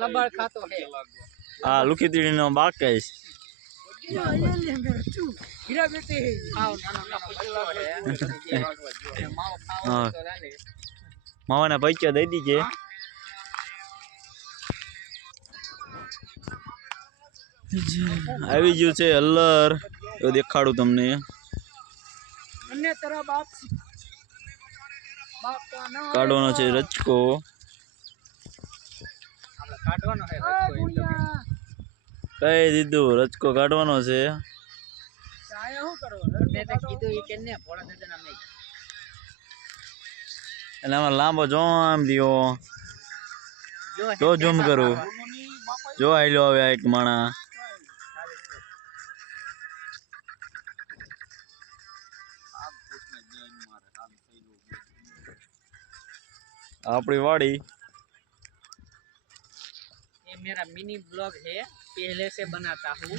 लबड़ खातो है आ लुकी तीड़ी नो बाकेश हीरा बेटे है आओ नानो नानो बच्चो है माओ खाओ तो राने मावाना पैसा दे दीजिए આવી ગયું છે હલ્લર તો દેખાડું તમને अन्य तरह बाप का ना કાઢવાનો છે રચકો આપણે કાઢવાનો છે રચકો કઈ દીધું રચકો કાઢવાનો છે આયા શું કરો મેં તો કીધું ઈ કેને ભોળા દાદા નામ નહીં એટલે આમાં લાંબો જો આમ દિયો જો ઝૂમ કરું જો આયલો હવે એક માણા આપણી वाड़ी ये मेरा मिनी ब्लॉग है पहले से बनाता हूँ